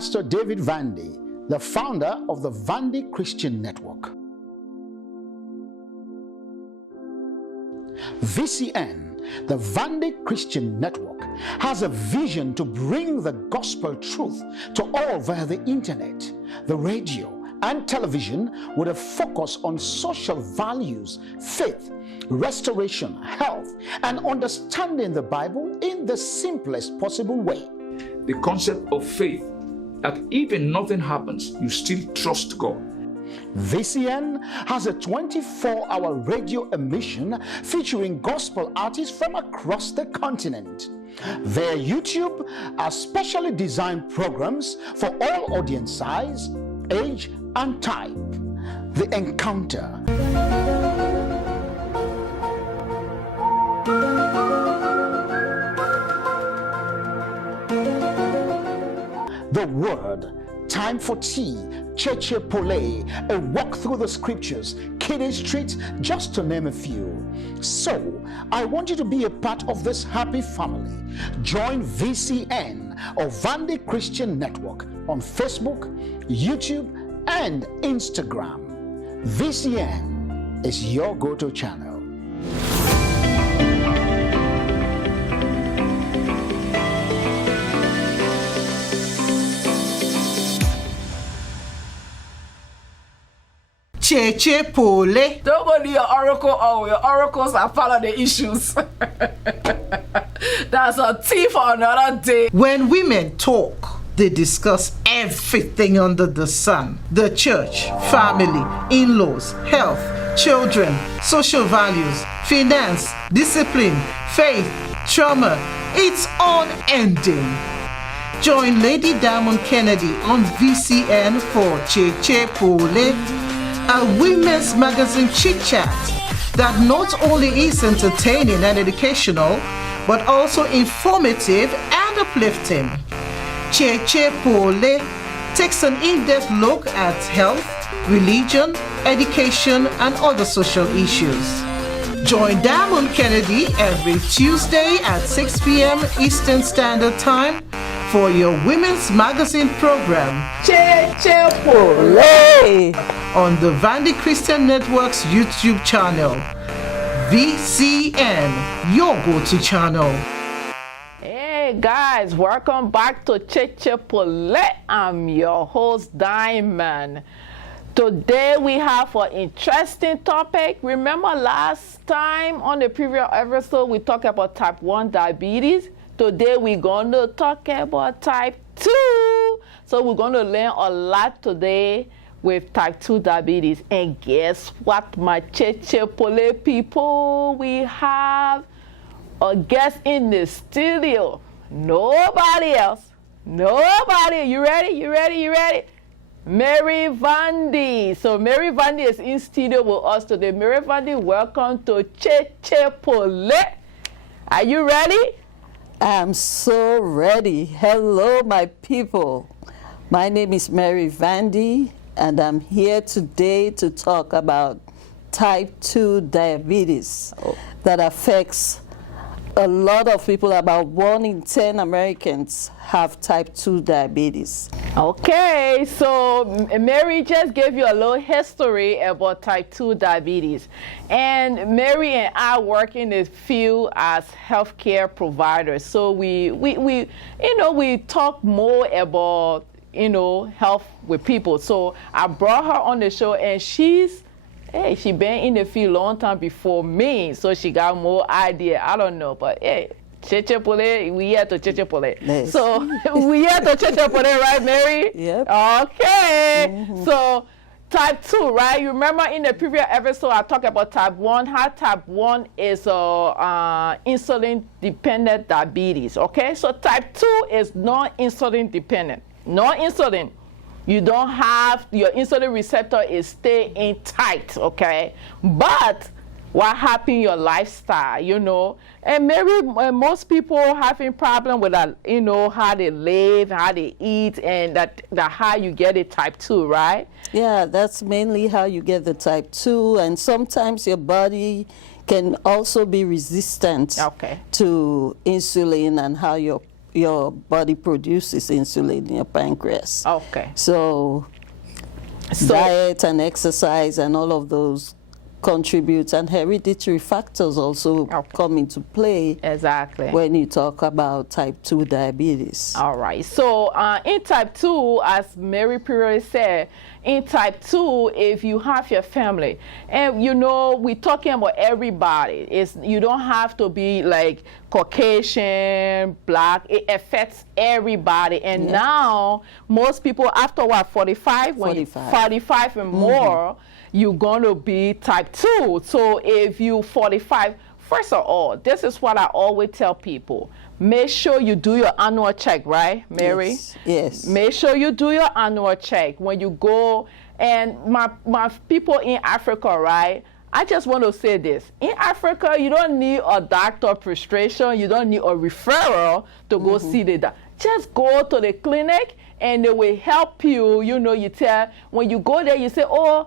Pastor David Vandy, the founder of the Vandy Christian Network. VCN, the Vandy Christian Network, has a vision to bring the gospel truth to all via the internet, the radio, and television, with a focus on social values, faith, restoration, health, and understanding the Bible in the simplest possible way. The concept of faith, that even nothing happens, you still trust God. VCN has a 24-hour radio emission featuring gospel artists from across the continent. Their YouTube are specially designed programs for all audience size, age, and type. The Encounter, The Word, Time for Tea, Cheycheypoly, A Walk Through the Scriptures, Kiddie Street, just to name a few. So, I want you to be a part of this happy family. Join VCN or Vandy Christian Network on Facebook, YouTube, and Instagram. VCN is your go-to channel. Cheycheypoly. Don't go to your oracle. Oh, your oracles are part of the issues. That's a tea for another day. When women talk, they discuss everything under the sun. The church, family, in-laws, health, children, social values, finance, discipline, faith, trauma. It's unending. Join Lady Diamond Kennedy on VCN for Cheycheypoly, a women's magazine chit-chat that not only is entertaining and educational, but also informative and uplifting. Cheycheypoly takes an in-depth look at health, religion, education, and other social issues. Join Diamond Kennedy every Tuesday at 6 p.m. Eastern Standard Time for your women's magazine program, Cheycheypoly, on the Vandy Christian Network's YouTube channel. VCN, your go-to channel. Hey guys, welcome back to Cheycheypoly. I'm your host, Diamond. Today we have an interesting topic. Remember last time on the previous episode we talked about type 1 diabetes. Today we're going to talk about type 2. So we're going to learn a lot today with type 2 diabetes. And guess what, my Cheycheypoly people? We have a guest in the studio. Nobody else. Nobody. You ready? You ready? You ready? Mary Vandy. So Mary Vandy is in studio with us today. Mary Vandy, welcome to Cheycheypoly. Are you ready? I'm so ready. Hello, my people. My name is Mary Vandy, and I'm here today to talk about type 2 diabetes that affects a lot of people. About 1 in 10 Americans have type 2 diabetes. Okay, so Mary just gave you a little history about type 2 diabetes. And Mary and I work in the field as healthcare providers. So we talk more about, health with people. So I brought her on the show, and she been in the field long time before me, so she got more idea. I don't know, but hey, Cheycheypoly, we here to Cheycheypoly. Yes. So we here to Cheycheypoly, right, Mary? Yep. Okay. Mm-hmm. So type 2, right? You remember in the previous episode I talked about type 1. How type 1 is insulin-dependent diabetes. Okay, so type 2 is non-insulin dependent. Non-insulin. You don't have, your insulin receptor is stay in tight, okay? But what happened in your lifestyle, And maybe most people having problem with that, how they live, how they eat, and that how you get it type 2, right? Yeah, that's mainly how you get the type 2, and sometimes your body can also be resistant to insulin, and how your your body produces insulin in your pancreas. Okay. So diet and exercise and all of those contributes, and hereditary factors also come into play. Exactly. When you talk about type 2 diabetes. All right. So in type 2, as Mary previously said, in type 2, if you have your family, and you know, we're talking about everybody. You don't have to be like Caucasian, black. It affects everybody. And now, most people after what, 45? 45 and more, you're going to be type 2. So if you 45, first of all, this is what I always tell people. Make sure you do your annual check, right, Mary? Yes. Make sure you do your annual check when you go. And my people in Africa, right? I just want to say this. In Africa, you don't need a doctor prescription. You don't need a referral to go see the doctor. Just go to the clinic and they will help you. You know, you tell, when you go there, you say, oh,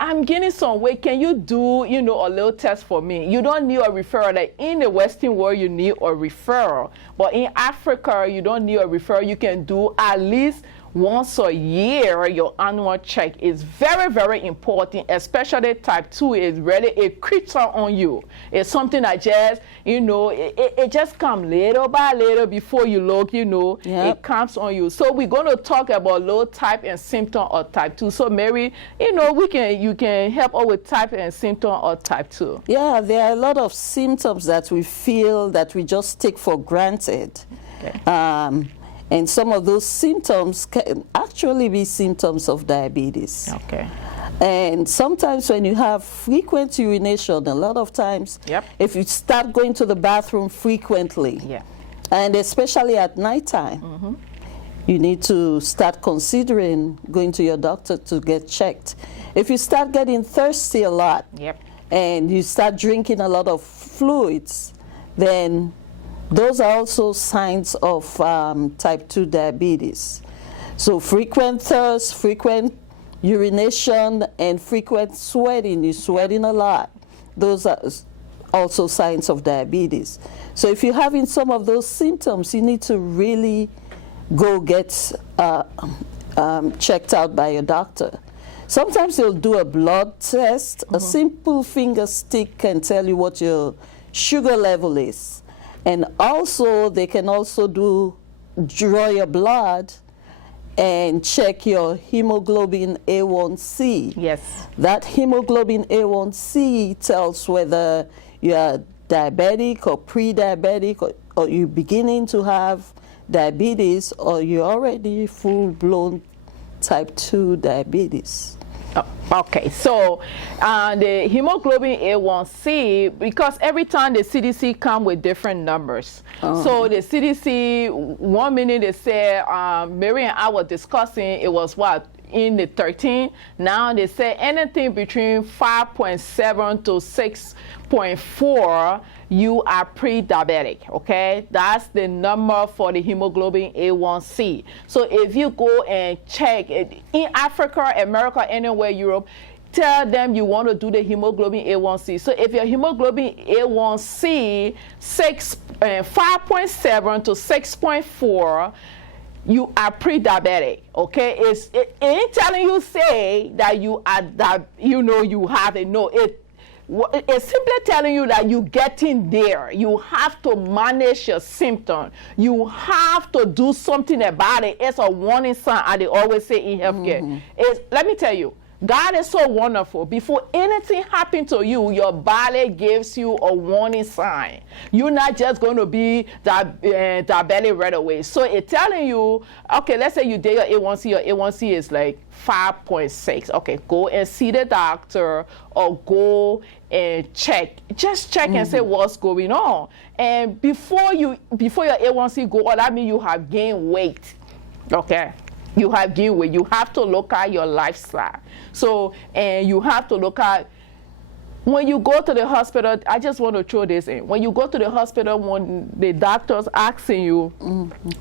I'm gaining some weight. Can you do, you know, a little test for me? You don't need a referral. Like in the Western world, you need a referral. But in Africa, you don't need a referral. You can do at least once a year. Your annual check is very, very important, especially type 2 is really a creeps on you. It's something that just, you know, it just comes little by little before you look, you know, it comes on you. So we're going to talk about low type and symptom of type 2. So Mary, you know, you can help us with type and symptom of type 2. Yeah, there are a lot of symptoms that we feel that we just take for granted. Okay. And some of those symptoms can actually be symptoms of diabetes. Okay. And sometimes when you have frequent urination, a lot of times, if you start going to the bathroom frequently, and especially at nighttime, you need to start considering going to your doctor to get checked. If you start getting thirsty a lot, and you start drinking a lot of fluids, then those are also signs of type 2 diabetes. So frequent thirst, frequent urination, and frequent sweating. You're sweating a lot. Those are also signs of diabetes. So if you're having some of those symptoms, you need to really go get checked out by your doctor. Sometimes they'll do a blood test. A simple finger stick can tell you what your sugar level is. And also, they can also draw your blood and check your hemoglobin A1C. Yes. That hemoglobin A1C tells whether you are diabetic or pre-diabetic, or you're beginning to have diabetes, or you're already full-blown type 2 diabetes. Okay, so the hemoglobin A1C, because every time the CDC come with different numbers. So the CDC, 1 minute they say, Mary and I were discussing, it was what, in the 13. Now they say anything between 5.7 to 6.4, you are pre-diabetic, okay? That's the number for the hemoglobin A1C. So if you go and check it, in Africa, America, anywhere, Europe, tell them you want to do the hemoglobin A1C. So if your hemoglobin A1C 5.7 to 6.4, you are pre-diabetic, okay? It ain't telling you say that you are that, you know, you have it. No, it's simply telling you that you're getting there. You have to manage your symptom. You have to do something about it. It's a warning sign, as they always say in healthcare. Let me tell you, God is so wonderful. Before anything happens to you, your body gives you a warning sign. You're not just going to be diabetic right away. So it's telling you, okay, let's say you did your A1C. Your A1C is like 5.6. Okay, go and see the doctor or go and check. Just check and say what's going on. And before your A1C go up, that means you have gained weight. Okay. You have gained weight. You have to look at your lifestyle. So, and you have to look at, when you go to the hospital, I just want to throw this in. When you go to the hospital, when the doctor's asking you,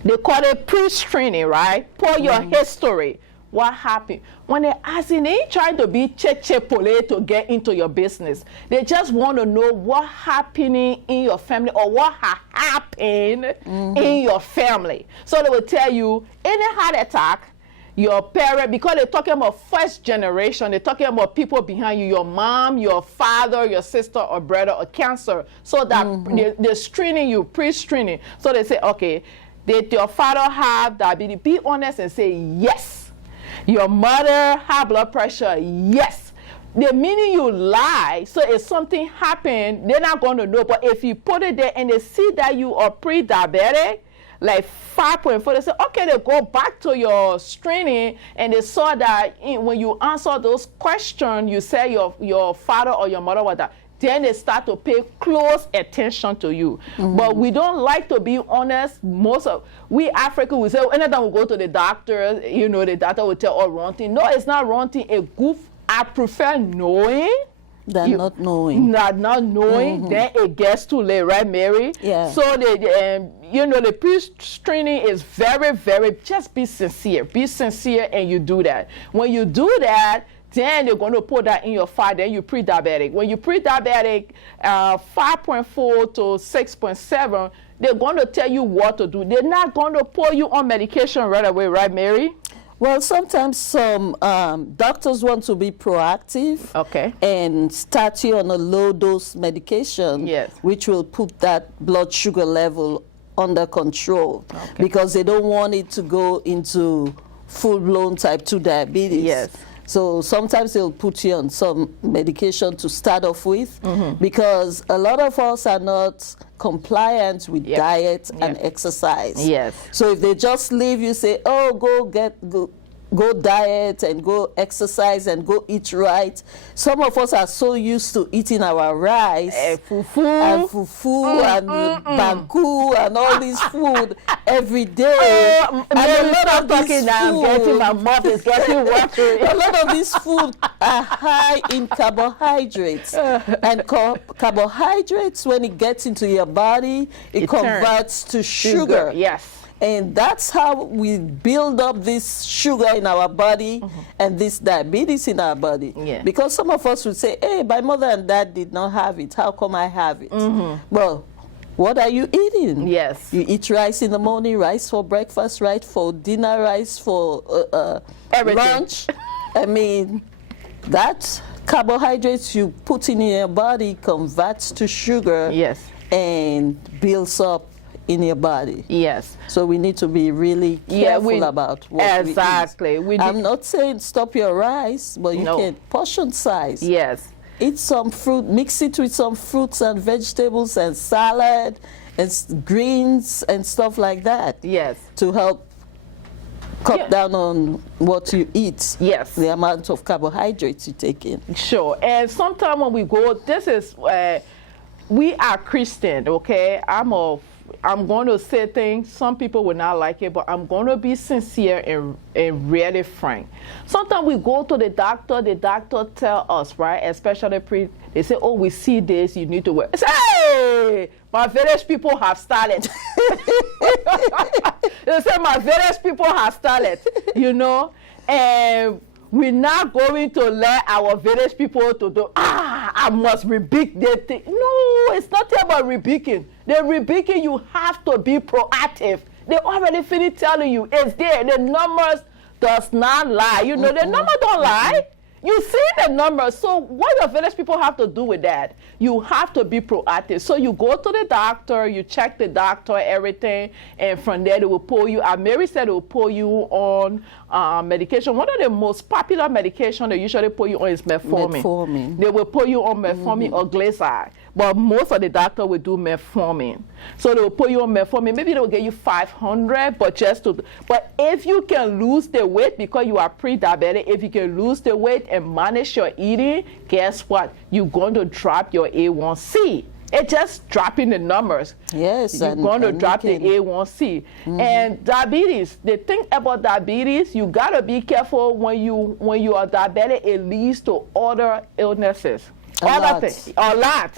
they call it pre-screening, right? Put your history. what happened. When they're asking, they ain't trying to be Cheycheypoly to get into your business. They just want to know what happening in your family or what happened in your family. So they will tell you, any heart attack, your parent, because they're talking about first generation, they're talking about people behind you, your mom, your father, your sister or brother, or cancer. So that they're screening you, pre-screening. So they say, okay, did your father have diabetes? Be honest and say yes. Your mother have blood pressure? Yes. The minute you lie, so if something happened, they're not going to know. But if you put it there and they see that you are pre-diabetic, like 5.4, they say, okay, they go back to your screening and they saw that when you answer those questions, you say your father or your mother was that. Then they start to pay close attention to you. But we don't like to be honest. We Africans, we say, anytime we go to the doctor, you know, the doctor will tell us wrong thing. No, it's not wrong thing. I prefer knowing than not knowing. Not knowing, then it gets too late, right, Mary? Yeah. So you know, the pre-screening is very, very, just be sincere. Be sincere and you do that. When you do that, then they're going to put that in your file, then you're pre-diabetic. When you're pre-diabetic, 5.4 to 6.7, they're going to tell you what to do. They're not going to put you on medication right away, right, Mary? Well, sometimes some doctors want to be proactive, okay, and start you on a low-dose medication, yes, which will put that blood sugar level under control, okay, because they don't want it to go into full-blown type 2 diabetes. Yes. So sometimes they'll put you on some medication to start off with, because a lot of us are not compliant with diet and exercise. Yes. So if they just leave you, say, oh, go diet and go exercise and go eat right. Some of us are so used to eating our rice fufu and banku and all this food every day. And a lot of talking now, I'm getting my mouth is getting watery. A lot of this food are high in carbohydrates. And carbohydrates, when it gets into your body, it converts to sugar. Yes. And that's how we build up this sugar in our body and this diabetes in our body. Yeah. Because some of us would say, hey, my mother and dad did not have it. How come I have it? Well, what are you eating? Yes. You eat rice in the morning, rice for breakfast, rice for dinner, rice for lunch. I mean, that carbohydrates you put in your body converts to sugar. Yes. And builds up in your body. Yes. So we need to be really careful about what we eat. I'm not saying stop your rice, but you can portion size. Yes. Eat some fruit, mix it with some fruits and vegetables and salad and greens and stuff like that. Yes. To help cut down on what you eat. Yes. The amount of carbohydrates you take in. Sure. And sometimes when we go, this is, we are Christian, okay? I'm going to say things, some people will not like it, but I'm going to be sincere and really frank. Sometimes we go to the doctor tell us, right, especially they say, oh, we see this, you need to wear. Say, hey, my village people have started. They say, my village people have started, you know, and we're not going to let our village people to do, I must rebuke that thing. No, it's not about rebuking. The rebuking, you have to be proactive. They already finished telling you, it's there. The numbers does not lie. You know, the number don't lie. You see the numbers. So what the village people have to do with that? You have to be proactive. So you go to the doctor, you check the doctor, everything, and from there they will pull you. Mary said they will pull you on medication. One of the most popular medication they usually put you on is metformin. They will put you on metformin or glycine. But most of the doctor will do metformin. So they will put you on metformin. Maybe they will get you 500, but if you can lose the weight because you are pre-diabetic, if you can lose the weight and manage your eating, guess what? You're going to drop your A1C. It's just dropping the numbers. Yes. You're going to drop the A1C. And diabetes, the thing about diabetes, you got to be careful when you are diabetic, it leads to other illnesses. A lot.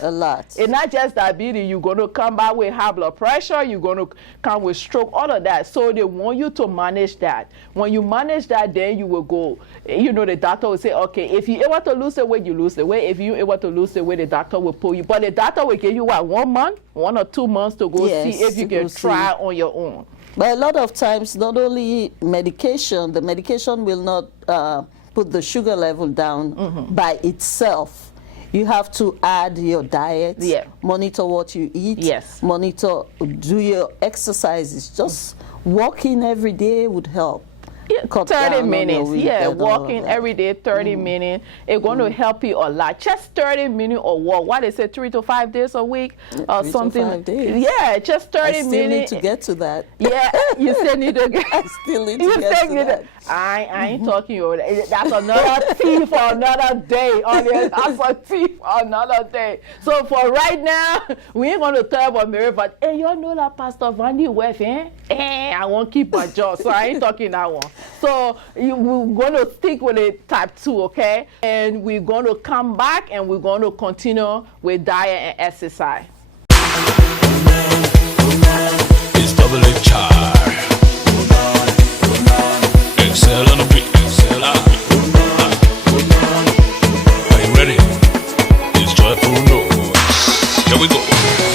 A lot. It's not just diabetes. You're going to come back with high blood pressure. You're going to come with stroke, all of that. So they want you to manage that. When you manage that, then you will go, the doctor will say, okay, if you're able to lose the weight, you lose the weight. If you're able to lose the weight, the doctor will pull you. But the doctor will give you, 1 month, 1 or 2 months to go see if you can try on your own. But a lot of times, not only medication, the medication will not put the sugar level down by itself. You have to add your diet, monitor what you eat, monitor, do your exercises. Just walking every day would help. 30 minutes, walking every day, 30 minutes. It's going to help you a lot. Just 30 minutes or walk. What they say, 3 to 5 days a week or 3 something. to 5 days. Yeah, just 30 minutes. I still need to get to that. Yeah, you still need to get. I still need to get to that. I ain't talking about that. That's another tea for another day. That's a tea for another day. So for right now, we ain't going to talk about Mary, but hey, you know that Pastor Vandy wife, I won't keep my job, so I ain't talking that one. So we're going to stick with it type 2, okay? And we're going to come back and we're going to continue with diet and exercise. It's double HR. Excel on the beat. Excel on the beat. Are you ready? It's joyful noise. Here we go.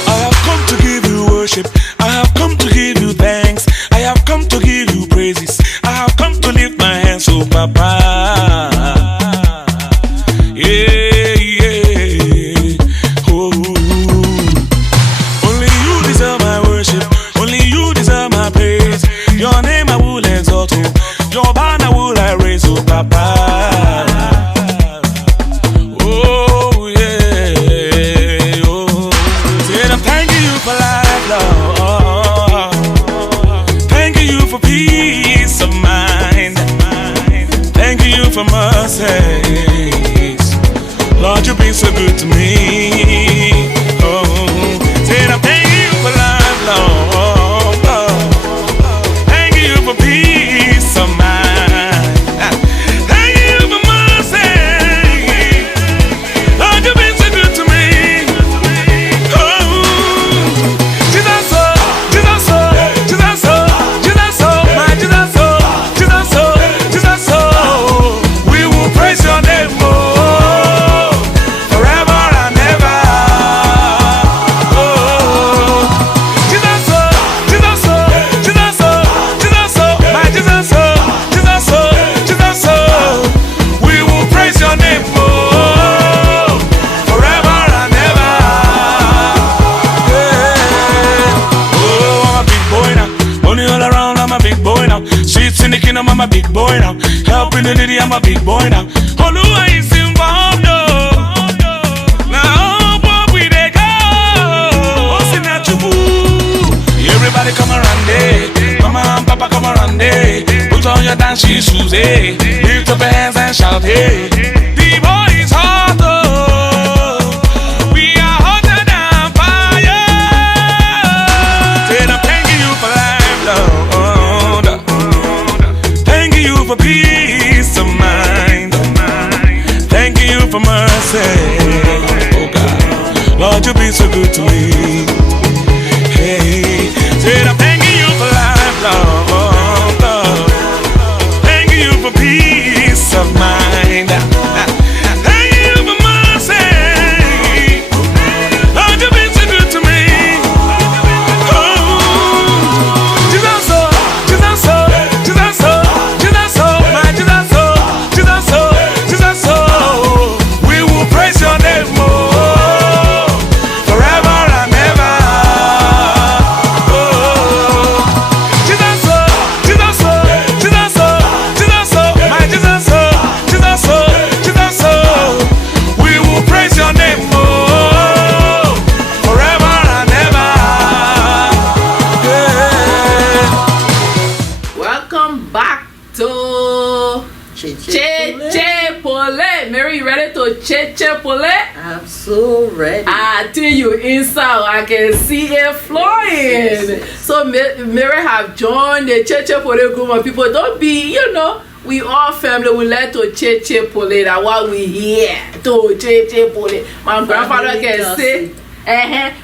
I have come to give you worship. I have come to give you thanks. I have come to give you praises. I have come to lift my hands, oh Papa. Yeah, yeah. Oh. Only you deserve my worship. Only you deserve my praise. Your name I will exalt, oh. Your banner will I raise, oh Papa. Oh, yeah. Oh. Said I'm thanking you for life, Lord. Thanking you for peace of mind. Thanking you for mercies. Lord, you've been so good to me. Oh, said I'm thanking you for life, Lord. Thanking you for peace of mind. Thanking you for mercy. Lord, you've been so good to me. Oh, Jesus, oh, Jesus, oh, Jesus, oh, Jesus, oh, my Jesus, oh, Jesus, oh, Jesus, oh. We will praise your name, oh, forever and ever. Oh, Jesus, oh, Jesus, oh, Jesus, oh, Jesus, oh, my Jesus, oh, Jesus, oh, Jesus, oh. We will praise your name, oh, forever and ever. Yeah. Oh, I'm a big boy now. Money all around, I'm a big boy now. Streets in the kingdom, I'm a big boy now. Helping the needy, I'm a big boy now. Oluwa is involved, no. Now, what we they go? What's in that you move? Everybody come around, eh? Mama and Papa come around, eh? Put on your dancing shoes, eh? Lift up your hands and shout, eh? The boy is hot, oh. We are hotter than fire. Said I'm thanking you for life, Lord. Thanking you for peace of mind. Thanking you for mercy. Oh God, Lord, you've been so good to me. Hey, said I'm thanking you for life, Lord. Thanking you for peace of mind. Thank you for mercy. Lord, you've been so good to me. Oh, Jesus, oh, Jesus, oh, Jesus, oh, Jesus, oh, my Jesus, oh, Jesus, oh, Jesus, oh. We will praise your name, oh, forever and ever. Oh, Jesus, oh, Jesus, oh, Jesus, oh, Jesus, oh, my Jesus, oh, Jesus, oh, Jesus, oh. We will praise your name, oh, forever and ever. Yeah. Welcome back to Cheycheypoly. Mary, you ready to Cheycheypoly? I'm so ready. I tell you, inside I can see it flowing. So Mary have joined the Cheycheypoly group of people. Don't be, we all family, we like to Cheycheypoly. That's why we here to Cheycheypoly. My grandfather can say,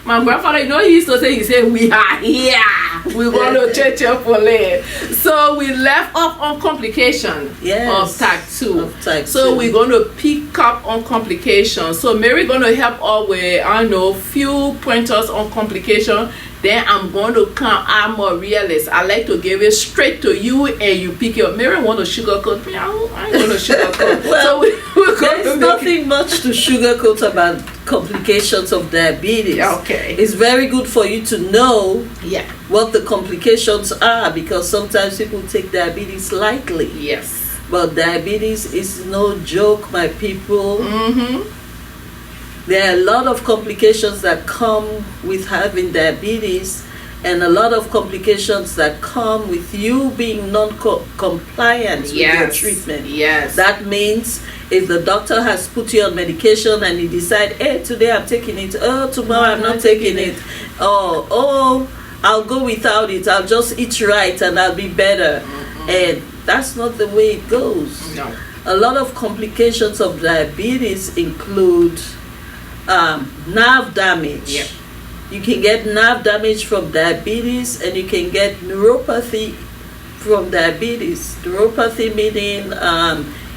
my grandfather, you know, he used to say, we are here. We're going to Cheycheypoly. So we left off on complication of type 2. So we're going to pick up on complications. So Mary going to help us with, I know, few pointers on complication. Then I'm going to come out more realist. I like to give it straight to you and you pick it up. Mary want to sugarcoat me. I ain't going to sugarcoat. Well, there's nothing much to sugarcoat about complications of diabetes. Okay. It's very good for you to know what the complications are, because sometimes people take diabetes lightly. Yes. But diabetes is no joke, my people. There are a lot of complications that come with having diabetes, and a lot of complications that come with you being non-compliant with your treatment. Yes. That means if the doctor has put you on medication and you decide, hey, today I'm taking it, oh, tomorrow I'm not taking it, oh, I'll go without it, I'll just eat right and I'll be better. And that's not the way it goes. No. A lot of complications of diabetes include nerve damage. Yep. You can get nerve damage from diabetes, and you can get neuropathy from diabetes. Neuropathy meaning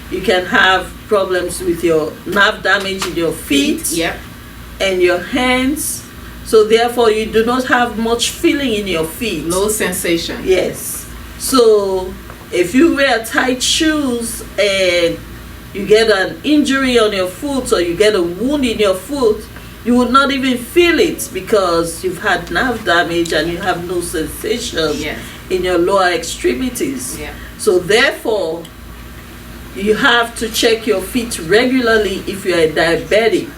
you can have problems with your nerve damage in your feet and your hands. So therefore you do not have much feeling in your feet. No sensation. Yes. So if you wear tight shoes and you get an injury on your foot or you get a wound in your foot, you would not even feel it because you've had nerve damage and you have no sensation in your lower extremities. So therefore, you have to check your feet regularly if you're a diabetic.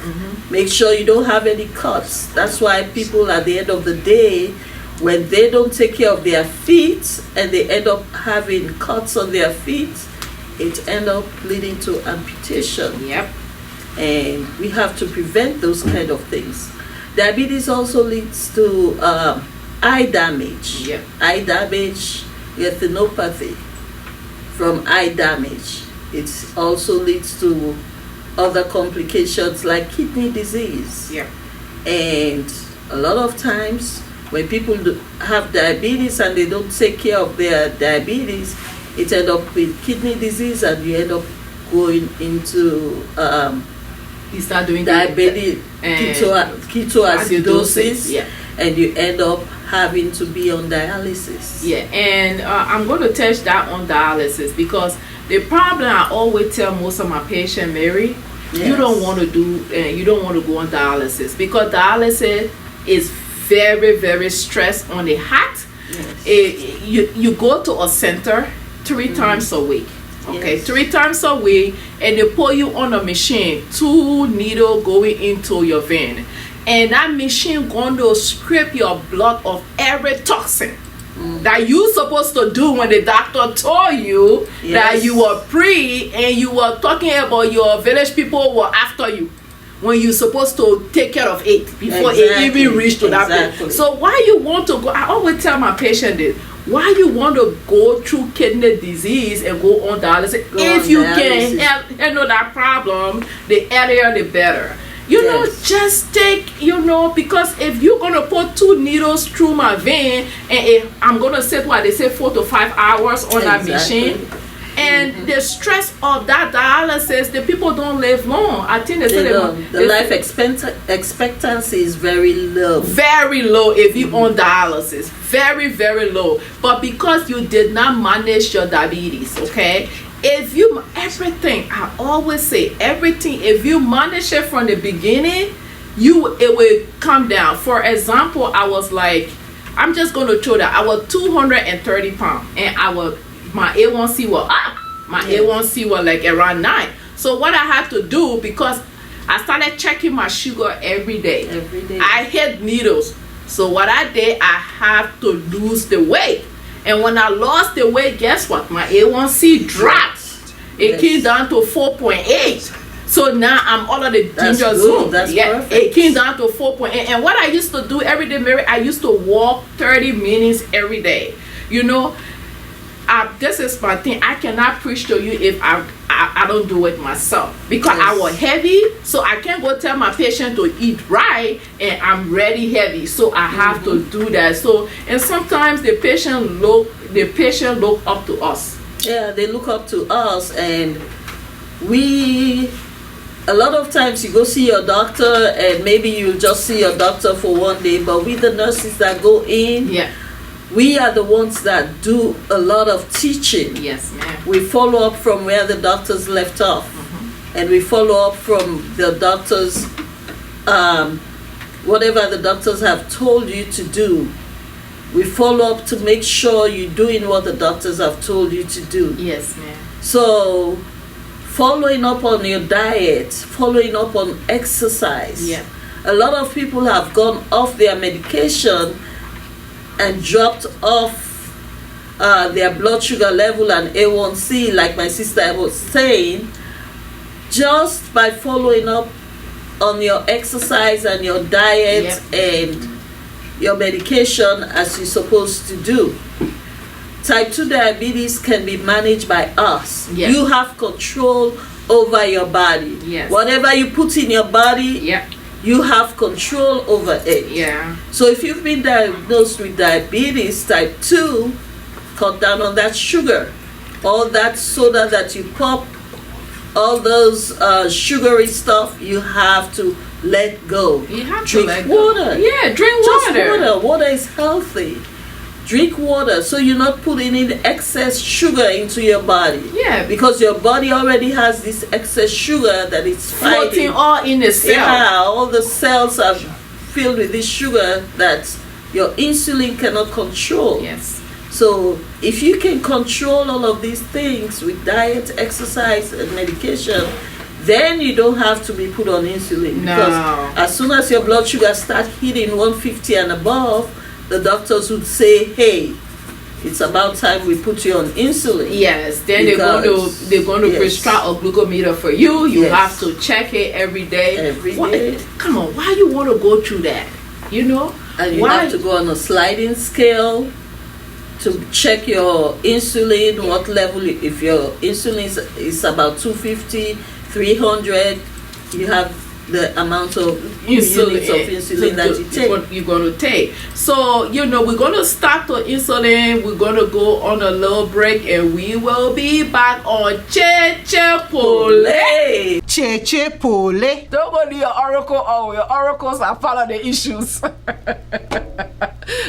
Make sure you don't have any cuts. That's why people at the end of the day, when they don't take care of their feet and they end up having cuts on their feet, it ends up leading to amputation. And we have to prevent those kind of things. Diabetes also leads to eye damage. Eye damage, retinopathy from eye damage. It also leads to other complications like kidney disease. And a lot of times when people have diabetes and they don't take care of their diabetes, it ends up with kidney disease, and you end up going into you start doing diabetes, ketoacidosis, and you end up having to be on dialysis. And I'm going to touch that on dialysis, because the problem I always tell most of my patients, Mary, you don't want to do, you don't want to go on dialysis, because dialysis is very, very stressed on the heart. You go to a center 3 times a week. 3 times a week, and they put you on a machine, 2 needles going into your vein, and that machine going to scrape your blood of every toxin that you supposed to do when the doctor told you that you were pre, and you were talking about your village people were after you when you're supposed to take care of it before it even reached to that point. So why you want to go, I always tell my patient this, why you want to go through kidney disease and go on dialysis? If you can handle that problem, the earlier the better. You know, just take, because if you're going to put 2 needles through my vein, and I'm going to sit, what they say, 4 to 5 hours on that machine, and the stress of that dialysis, the people don't live long. I think they say the life expectancy is very low. Very low if you're on dialysis. Very, very low. But because you did not manage your diabetes, okay? If you, everything, I always say, everything, if you manage it from the beginning, it will come down. For example, I was like, I'm just going to show that I was 230 pounds, and my A1C was up. My A1C was like around 9. So what I had to do, because I started checking my sugar every day. I hit needles. So what I did, I have to lose the weight. And when I lost the weight, guess what? My A1C dropped. It came down to 4.8. So now I'm out of the danger zone. That's perfect. It came down to 4.8. And what I used to do every day, Mary, I used to walk 30 minutes every day. this is my thing. I cannot preach to you if I don't do it myself, because I was heavy, so I can't go tell my patient to eat right and I'm ready heavy, so I have to do that. So, and sometimes the patient look up to us. Yeah, they look up to us, and a lot of times you go see your doctor and maybe you just see your doctor for one day, but we the nurses that go in, we are the ones that do a lot of teaching. Yes, ma'am. We follow up from where the doctors left off, and we follow up from the doctors, whatever the doctors have told you to do. We follow up to make sure you're doing what the doctors have told you to do. Yes, ma'am. So, following up on your diet, following up on exercise. Yeah. A lot of people have gone off their medication and dropped off their blood sugar level and A1C, like my sister was saying, just by following up on your exercise and your diet and your medication as you're supposed to do. Type 2 diabetes can be managed by us. Yes. You have control over your body. Yes. Whatever you put in your body, you have control over it. Yeah. So if you've been diagnosed with diabetes type 2, cut down on that sugar. All that soda that you pop, all those sugary stuff, you have to let go. You have drink to let water. go. Yeah, drink Just water. water. Water is healthy. Drink water so you're not putting in excess sugar into your body. Yeah. Because your body already has this excess sugar that it's Floating fighting. all in the cell. Yeah, all the cells are filled with this sugar that your insulin cannot control. Yes. So if you can control all of these things with diet, exercise, and medication, then you don't have to be put on insulin. No. Because as soon as your blood sugar starts hitting 150 and above, the doctors would say, hey, it's about time we put you on insulin. Yes, then they're going to prescribe a glucometer for you. You have to check it every day. Every day. Come on, why you want to go through that? You know? And you have to go on a sliding scale to check your insulin, what level. If your insulin is about 250, 300, you have the amount of units of insulin that you take. What you're going to take. So, you know, we're going to stop the insulin. We're going to go on a little break, and we will be back on Cheycheypoly. Cheycheypoly. Don't go to your oracle. Oh, your oracles are part of the issues.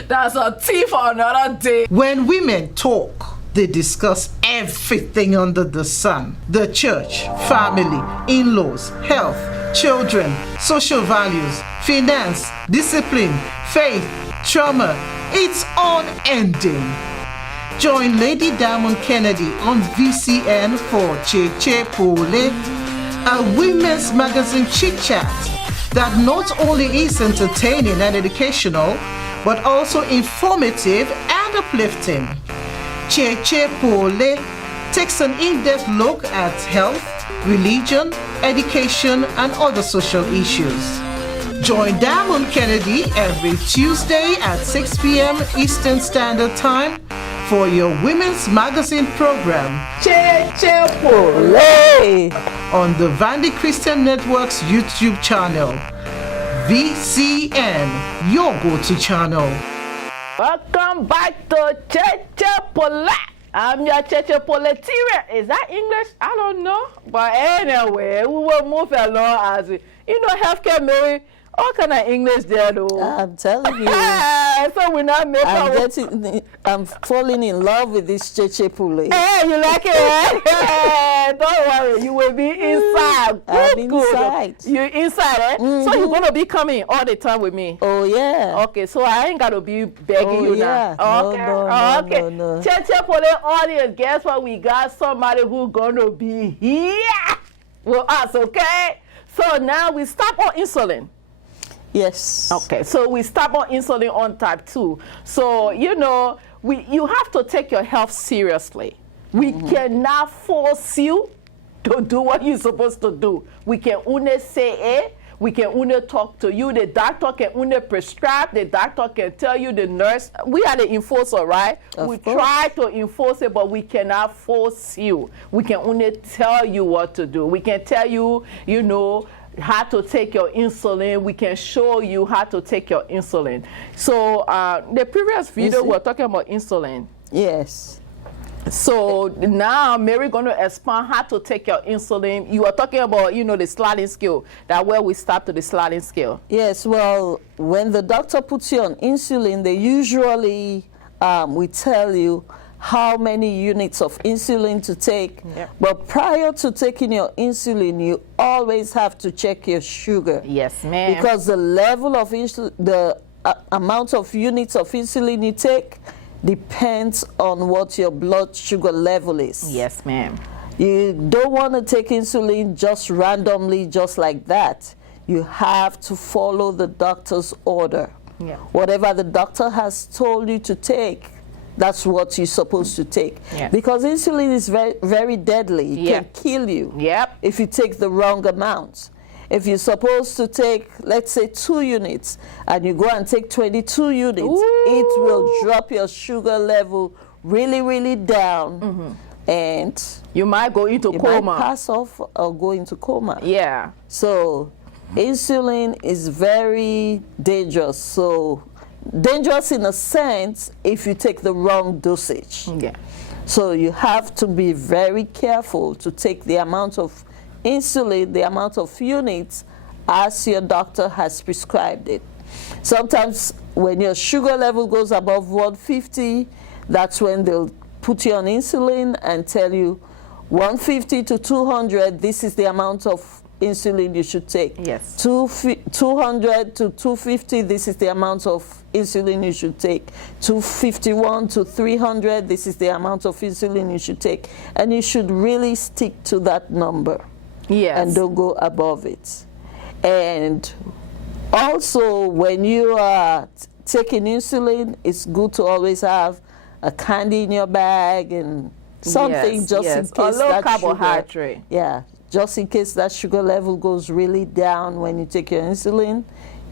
That's a tea for another day. When women talk, they discuss everything under the sun. The church, family, in-laws, health, children, social values, finance, discipline, faith, trauma. It's unending. Join Lady Diamond Kennedy on VCN for Cheycheypoly, a women's magazine chit-chat that not only is entertaining and educational, but also informative and uplifting. Cheycheypoly takes an in-depth look at health, religion, education, and other social issues. Join Diamond Kennedy every Tuesday at 6 p.m. Eastern Standard Time for your Women's Magazine program, Cheycheypoly, on the Vandy Christian Network's YouTube channel. VCN, your go-to channel. Welcome back to Cheycheypoly. I'm your Cheycheypoly. Is that English? I don't know. But anyway, we will move along as we, healthcare, Mary. All kind of English there, though. I'm telling you. So we're not making. I'm falling in love with this Cheycheypoly. Hey, you like it, right? Hey, don't worry, you will be inside. I'm inside. You're inside, eh? So you're gonna be coming all the time with me. Oh yeah. Okay, so I ain't gotta be begging you now. Okay. No. Cheycheypoly audience, guess what? We got somebody who's gonna be here with us, okay? So now we stop on insulin. Yes. Okay, so we stop on insulin on type 2. So, you have to take your health seriously. We cannot force you to do what you're supposed to do. We can only say, we can only talk to you. The doctor can only prescribe. The doctor can tell you, the nurse. We are the enforcer, right? We try to enforce it, but we cannot force you. We can only tell you what to do. We can tell you, you know, how to take your insulin. We can show you how to take your insulin. So the previous video, we were talking about insulin. Yes. So now Mary going to explain how to take your insulin. You are talking about, you know, the sliding scale. That where we start to the sliding scale. Yes, well, when the doctor puts you on insulin, they usually we tell you how many units of insulin to take. Yep. But prior to taking your insulin, you always have to check your sugar. Yes, ma'am. Because the level of the amount of units of insulin you take depends on what your blood sugar level is. Yes, ma'am. You don't want to take insulin just randomly, just like that. You have to follow the doctor's order. Yeah. Whatever the doctor has told you to take, that's what you're supposed to take. Yeah. Because insulin is very, very deadly. It can kill you if you take the wrong amount. If you're supposed to take, let's say, 2 units, and you go and take 22 units, it will drop your sugar level really, really down. And you might go into coma. You might pass off or go into coma. Yeah. So insulin is very dangerous. So dangerous in a sense if you take the wrong dosage. Yeah. So you have to be very careful to take the amount of insulin, the amount of units as your doctor has prescribed it. Sometimes when your sugar level goes above 150, that's when they'll put you on insulin and tell you 150 to 200, this is the amount of insulin you should take. Yes. 200 to 250, this is the amount of insulin you should take. 251 to 300, this is the amount of insulin you should take. And you should really stick to that number. Yes. And don't go above it. And also, when you are taking insulin, it's good to always have a candy in your bag and something just in case a low that carbohydrate. Sugar, just in case that sugar level goes really down when you take your insulin,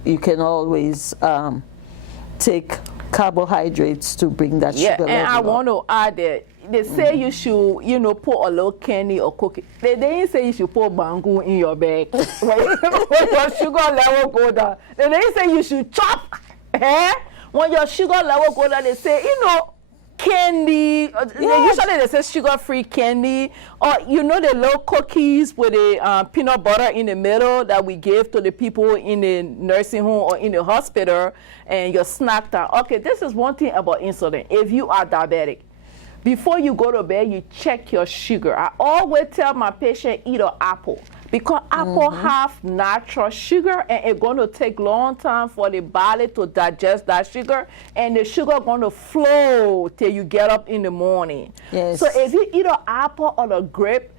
you can always take carbohydrates to bring that sugar level and I up. want to add that they say you should, you know, put a little candy or cookie. They didn't say you should put bangu in your bag when your sugar level go down. They didn't say you should chop. When your sugar level go down, they say, you know, candy. Usually they say sugar-free candy, or you know the little cookies with the peanut butter in the middle that we give to the people in the nursing home or in the hospital, and your snack time. Okay, this is one thing about insulin. If you are diabetic, before you go to bed, you check your sugar. I always tell my patient eat an apple because apple have natural sugar, and it's going to take long time for the body to digest that sugar, and the sugar going to flow till you get up in the morning. Yes. So if you eat an apple or a grape,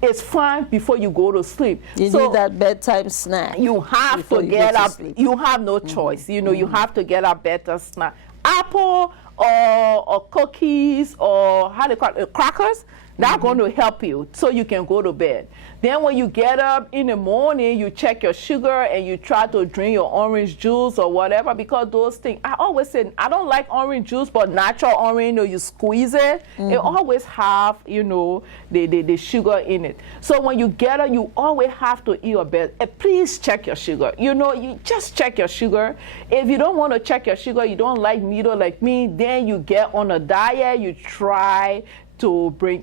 it's fine before you go to sleep. You need that bedtime snack. You have to get up. You have no choice. You know, you have to get a better snack. Apple or cookies or how they call it, crackers, that's going to help you so you can go to bed. Then when you get up in the morning, you check your sugar and you try to drink your orange juice or whatever, because those things, I always say, I don't like orange juice, but natural orange, you know, you squeeze it, it always have, you know, the sugar in it. So when you get up, you always have to eat your bed. Please check your sugar. You know, you just check your sugar. If you don't want to check your sugar, you don't like meat or like me, then you get on a diet, you try to bring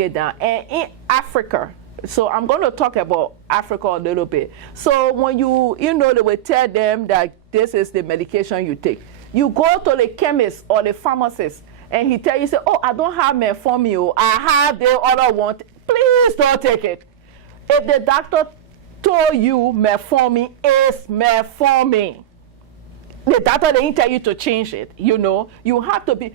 it down. And in Africa, so I'm going to talk about Africa a little bit. So when you know, they will tell them that this is the medication you take. You go to the chemist or the pharmacist, and he tell you, say, oh, I don't have metformin, I have the other one. Please don't take it. If the doctor told you metformin is metformin, the doctor didn't tell you to change it. You know, you have to be.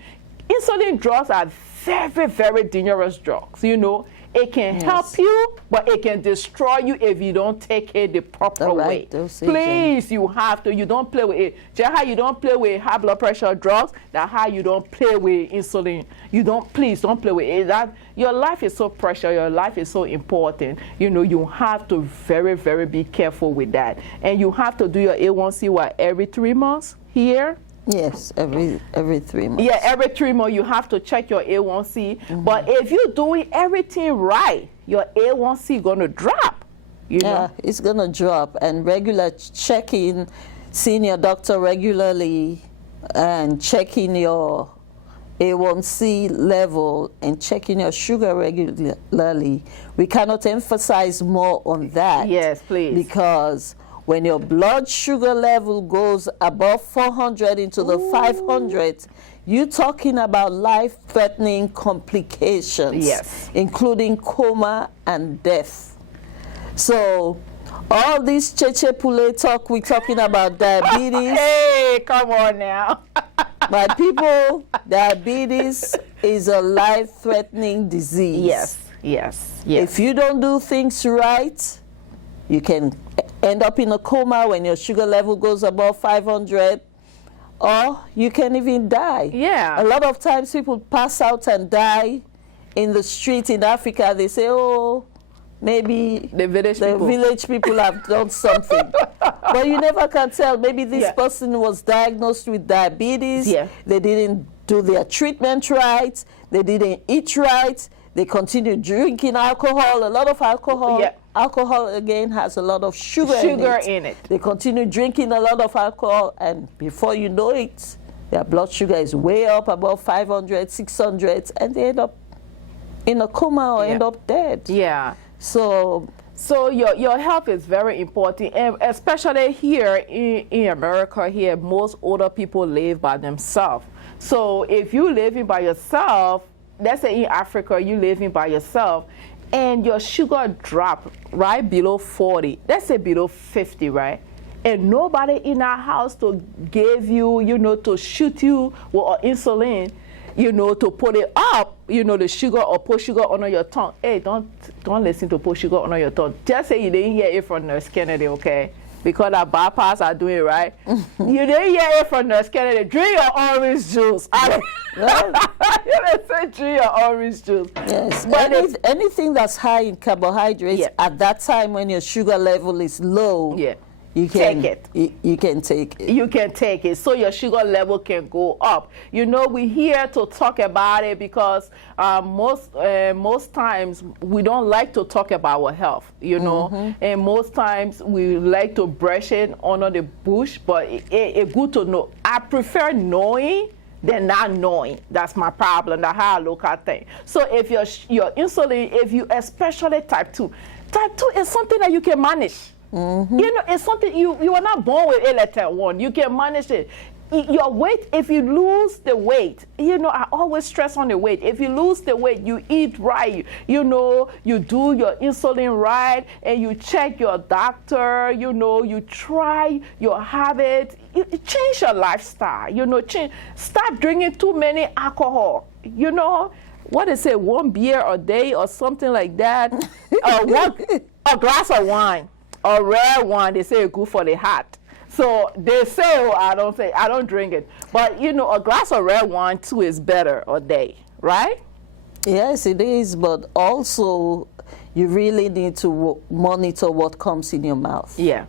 Insulin drugs are very, very dangerous drugs. You know, It can help you, but it can destroy you if you don't take it the proper way. Please, you have to. You don't play with it. Just how you don't play with high blood pressure drugs, that's how you don't play with insulin. Please don't play with it. Your life is so precious. Your life is so important. You have to very, very be careful with that. And you have to do your A1C every 3 months here. Yes, every 3 months. Yeah, every 3 months you have to check your A1C. But if you're doing everything right, your A1C gonna drop. You know? It's gonna drop. And regular checking, seeing your doctor regularly, and checking your A1C level and checking your sugar regularly. We cannot emphasize more on that. Yes, please. Because when your blood sugar level goes above 400 into the 500s, you're talking about life-threatening complications, including coma and death. So all this Cheycheypoly talk, we're talking about diabetes. Hey, come on now. My people, diabetes is a life-threatening disease. Yes. If you don't do things right, you can end up in a coma when your sugar level goes above 500, or you can even die. Yeah. A lot of times people pass out and die in the street in Africa. They say, oh, maybe the village people have done something. But you never can tell. Maybe this person was diagnosed with diabetes. They didn't do their treatment right. They didn't eat right. They continue drinking alcohol. A lot of alcohol. Alcohol, again, has a lot of sugar in it. They continue drinking a lot of alcohol, and before you know it, their blood sugar is way up, above 500, 600, and they end up in a coma or end up dead. Yeah. So your health is very important, and especially here in America. Here, most older people live by themselves. So if you living by yourself, let's say in Africa, you living by yourself, and your sugar drop right below 40, let's say below 50, right? And nobody in our house to give you, to shoot you with insulin, to put it up, the sugar, or put sugar under your tongue. Hey, don't listen to put sugar under your tongue. Just say you didn't hear it from Nurse Kennedy, okay? Because our bypass are doing it right. You didn't hear it from Nurse Kennedy. Drink your orange juice. You didn't say drink your orange juice. Yes, but anything that's high in carbohydrates at that time when your sugar level is low, you can take it. You can take it. You can take it, so your sugar level can go up. We're here to talk about it because most times we don't like to talk about our health, and most times we like to brush it under the bush. But it's good to know. I prefer knowing than not knowing. That's my problem. That's how I look at things. So if your insulin, if you especially type 2 is something that you can manage. It's something you are not born with LTL1. You can manage it. Your weight, if you lose the weight, I always stress on the weight. If you lose the weight, you eat right, you do your insulin right, and you check your doctor, you try your habit, you change your lifestyle, stop drinking too many alcohol, what they say, 1 beer a day or something like that, a glass of wine. A rare one, they say it's good for the heart. So they say, I don't drink it. But, a glass of red wine, too, is better a day, right? Yes, it is. But also, you really need to monitor what comes in your mouth. Yeah.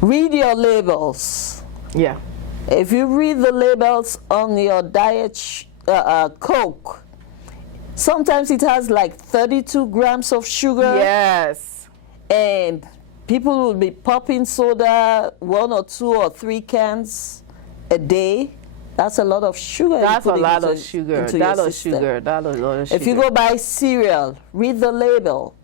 Read your labels. Yeah. If you read the labels on your diet Coke, sometimes it has like 32 grams of sugar. Yes. And people will be popping soda 1 or 2 or 3 cans a day. That's a lot of sugar. That's a lot of sugar. That's a lot of sugar. If you go buy cereal, read the label.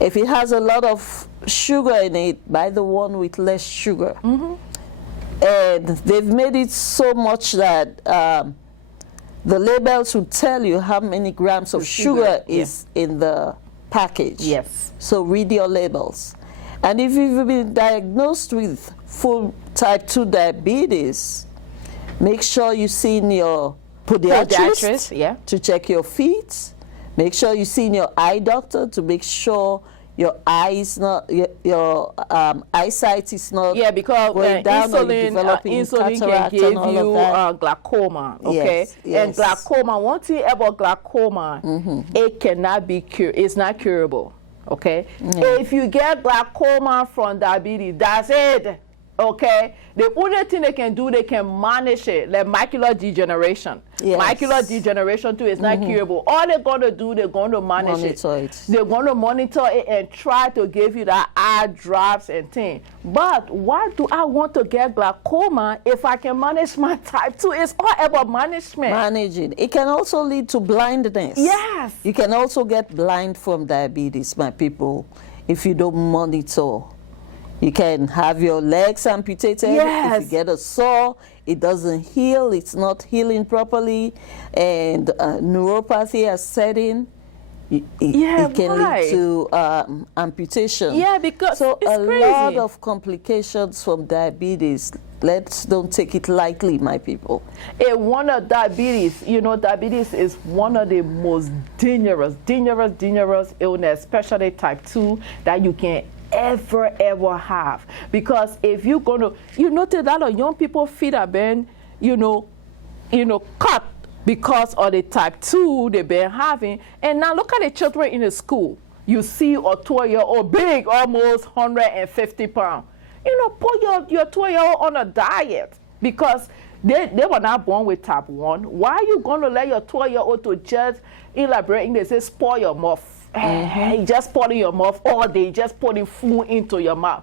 If it has a lot of sugar in it, buy the one with less sugar. And they've made it so much that the labels will tell you how many grams of sugar is in the package. Yes. So read your labels. And if you've been diagnosed with full type 2 diabetes, make sure you see your podiatrist to check your feet. Make sure you see your eye doctor to make sure your eyes not your eyesight is not because going down or insulin can give you glaucoma, okay? Yes. And glaucoma, one thing about glaucoma, it cannot be cured. It's not curable, okay? If you get glaucoma from diabetes, that's it, okay? The only thing they can do, they can manage it, like macular degeneration. Macular degeneration too is not curable. All they're going to do, they're going to manage it. They're going to monitor it and try to give you that eye drops and things. But why do I want to get glaucoma if I can manage my type 2? It's all about management. Managing. It can also lead to blindness. Yes. You can also get blind from diabetes, my people, if you don't monitor. You can have your legs amputated. If you get a sore, it doesn't heal. It's not healing properly. And neuropathy has set in. It can lead to amputation. Yeah, because so it's a lot of complications from diabetes. Let's don't take it lightly, my people. And one of diabetes, diabetes is one of the most dangerous illness, especially type 2, that you can ever have. Because if you're gonna, you notice a lot of young people feet have been, cut because of the type 2 they've been having. And now look at the children in the school. You see a 12-year-old big, almost 150 pounds. Put your 12-year-old on a diet because they were not born with type 1. Why are you going to let your 12-year-old to just elaborate? They say spoil your mouth. Just putting your mouth all day, just putting food into your mouth.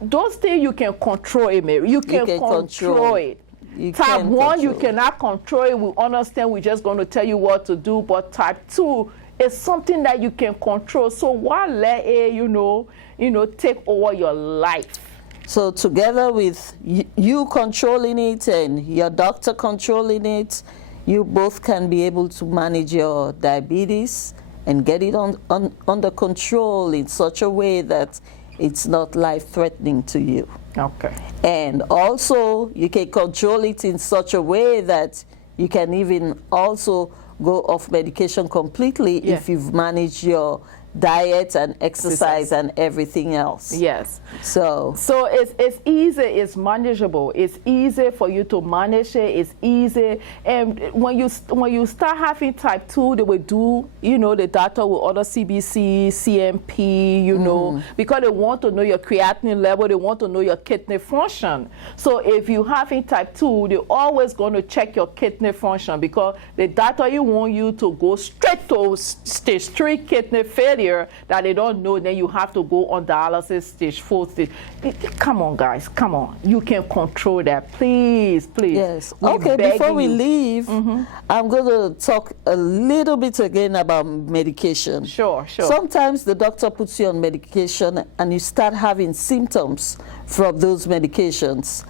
Those things you can control it, Mary. You can control it. Type 1, you cannot control it. We understand. We're just going to tell you what to do. But type 2 is something that you can control. So why let it, take over your life? So together with you controlling it and your doctor controlling it, you both can be able to manage your diabetes and get it under control in such a way that it's not life-threatening to you. Okay. And also, you can control it in such a way that you can even also go off medication completely if you've managed your diet and exercise and everything else. Yes. So it's easy, it's manageable. It's easy for you to manage it. It's easy. And when you start having type 2, they will do, the doctor will order CBC, CMP, because they want to know your creatinine level. They want to know your kidney function. So if you having type 2, they're always going to check your kidney function because the doctor want you to go straight to stage 3 kidney failure that they don't know, then you have to go on dialysis stage 4 stage. Come on, guys, come on. You can control that. Please. Yes. Okay, before we leave, I'm going to talk a little bit again about medication. Sure. Sometimes the doctor puts you on medication and you start having symptoms from those medications.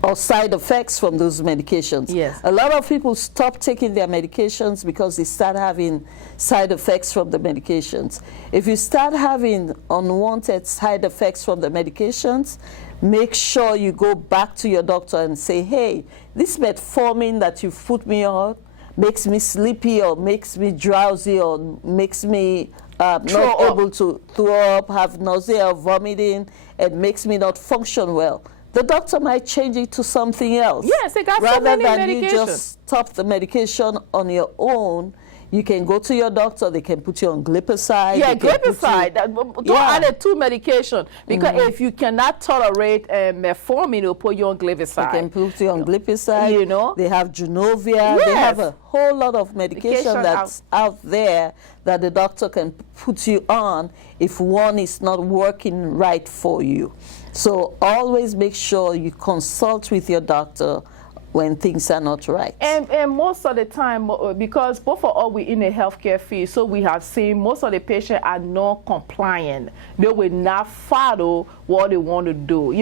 Or side effects from those medications. Yes. A lot of people stop taking their medications because they start having side effects from the medications. If you start having unwanted side effects from the medications, make sure you go back to your doctor and say, hey, this metformin that you've put me on makes me sleepy or makes me drowsy or makes me not able to throw up, have nausea or vomiting, and makes me not function well. The doctor might change it to something else. Yes, they got rather so many than medications. You just stop the medication on your own. You can go to your doctor. They can put you on glipizide. Yeah, glipizide. Don't add it to medication because if you cannot tolerate metformin, they'll put you on glipizide. They can put you on glipizide. They have Junovia. Yes. They have a whole lot of medication that's out there that the doctor can put you on if one is not working right for you. So always make sure you consult with your doctor when things are not right. And most of the time, because both of us we in the healthcare field, so we have seen most of the patients are non-compliant. They will not follow what they want to do.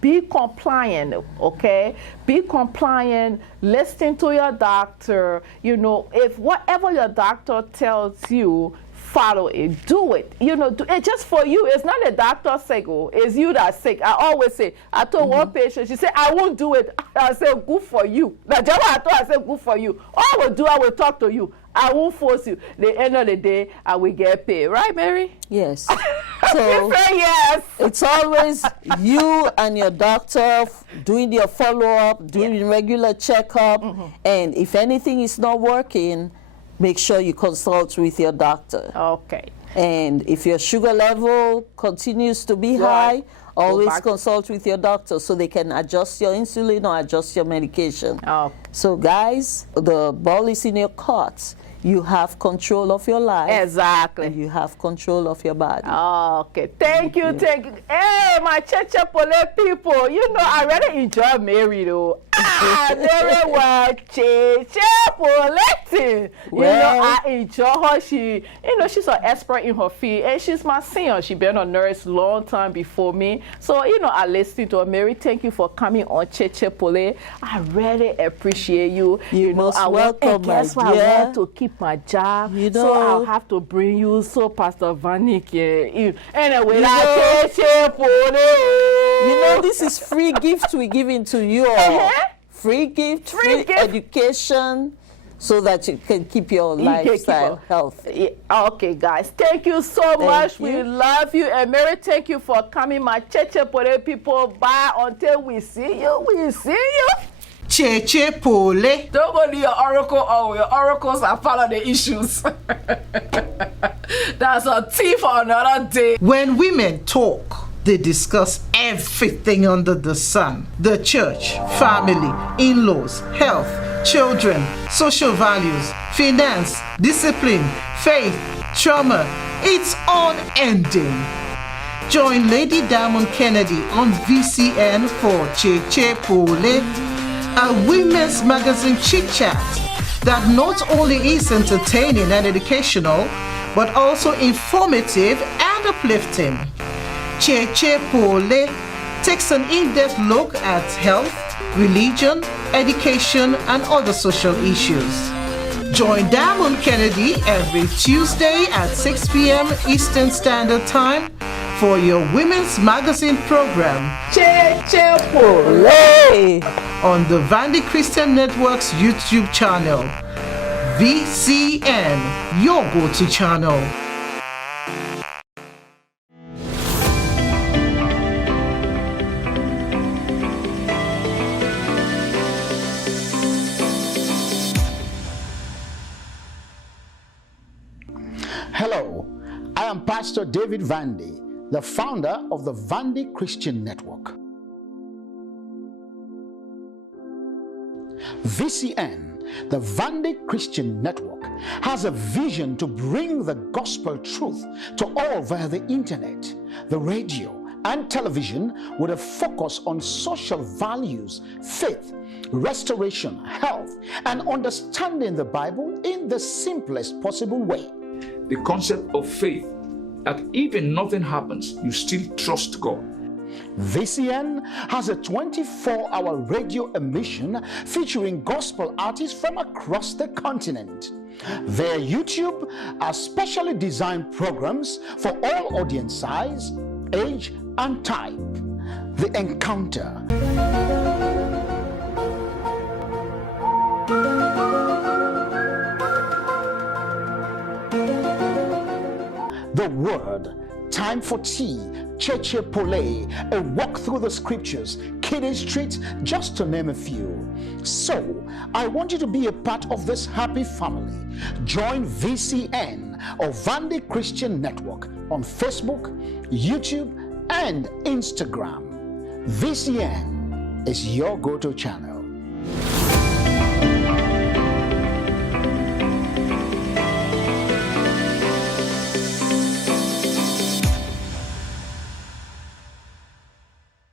Be compliant, okay? Be compliant, listen to your doctor. If whatever your doctor tells you, follow it, do it. It's just for you. It's not the doctor's sake. It's you that's sick. I always say, I told one patient, she said, I won't do it. I said, good for you. That's what I thought. I said, good for you. All I will do, I will talk to you. I won't force you. The end of the day, I will get paid. Right, Mary? Yes. You say yes. It's always you and your doctor doing your follow-up, doing regular checkup, and if anything is not working, make sure you consult with your doctor. Okay. And if your sugar level continues to be high, always consult with your doctor so they can adjust your insulin or adjust your medication. Oh. So guys, the ball is in your court. You have control of your life. Exactly. And you have control of your body. Okay. Thank you. Thank you. Hey, my Cheycheypoly people. You know, I really enjoy Mary, though. Very well. Cheycheypoly. You know, I enjoy her. She, you know, she's an expert in her field. And she's my senior. She's been a nurse long time before me. So, you know, I listen to her. Mary, thank you for coming on Cheycheypoly. I really appreciate you. You know, most I welcome, guess my what, dear. I want to keep my job, you know, so I'll have to bring you Pastor Vandy can. Anyway, you know, this is free gift we're giving to you all. Free gift, free education, so that you can keep your lifestyle healthy. Okay, guys, thank you so much. We love you. And Mary, thank you for coming, my Cheycheypoly people. Bye until we see you. We see you. Cheycheypoly. Don't go to your oracle. Oh, your oracles are part of the issues. That's a tea for another day. When women talk, they discuss everything under the sun. The church, family, in-laws, health, children, social values, finance, discipline, faith, trauma. It's unending. Join Lady Diamond Kennedy on VCN for Cheycheypoly, a women's magazine chit-chat that not only is entertaining and educational, but also informative and uplifting. Cheycheypoly takes an in-depth look at health, religion, education, and other social issues. Join Diamond Kennedy every Tuesday at 6 p.m. Eastern Standard Time for your women's magazine program, Cheycheypoly, on the Vandy Christian Network's YouTube channel. VCN, your go-to channel. Hello, I am Pastor David Vandy, the founder of the Vandy Christian Network. VCN, the Vandy Christian Network, has a vision to bring the gospel truth to all via the internet, the radio, and television, with a focus on social values, faith, restoration, health, and understanding the Bible in the simplest possible way. The concept of faith, that even nothing happens, you still trust God. VCN has a 24-hour radio emission featuring gospel artists from across the continent. Their YouTube are specially designed programs for all audience size, age, and type. The Encounter, The Word, Time for Tea, Cheycheypoly, a walk through the scriptures, Kiddie Street, just to name a few. So, I want you to be a part of this happy family. Join VCN or Vandy Christian Network on Facebook, YouTube, and Instagram. VCN is your go-to channel.